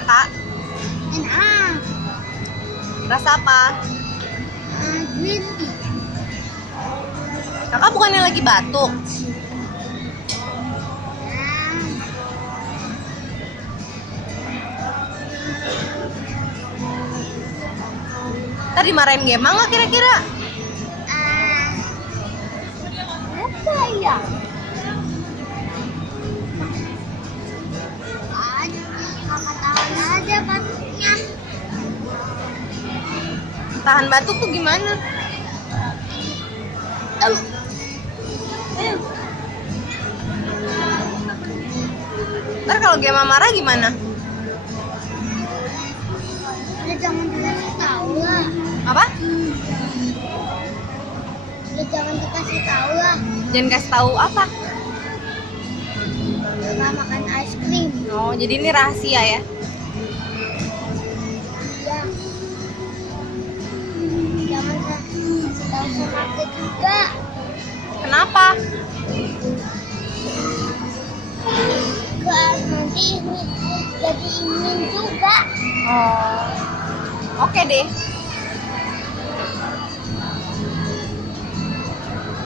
Enak, Kak? Enak. Rasa apa? Green tea. Kakak bukannya lagi batuk? Ntar dimarahin Gemma nggak kira-kira? Apa ya? Kakak tahan aja batuknya. Tahan batuk tuh gimana? Ntar kalau Gemma marah gimana? Udah jangan dikasih tahu lah. Apa? Udah jangan dikasih tahu lah. Jangan kasih tahu apa? Nggak makan es krim. Oh, jadi ini rahasia ya? Iya. Jangan kasih tahu sama aku juga. Kenapa? Nggak, nanti ini jadi ingin juga. Oh, oke deh.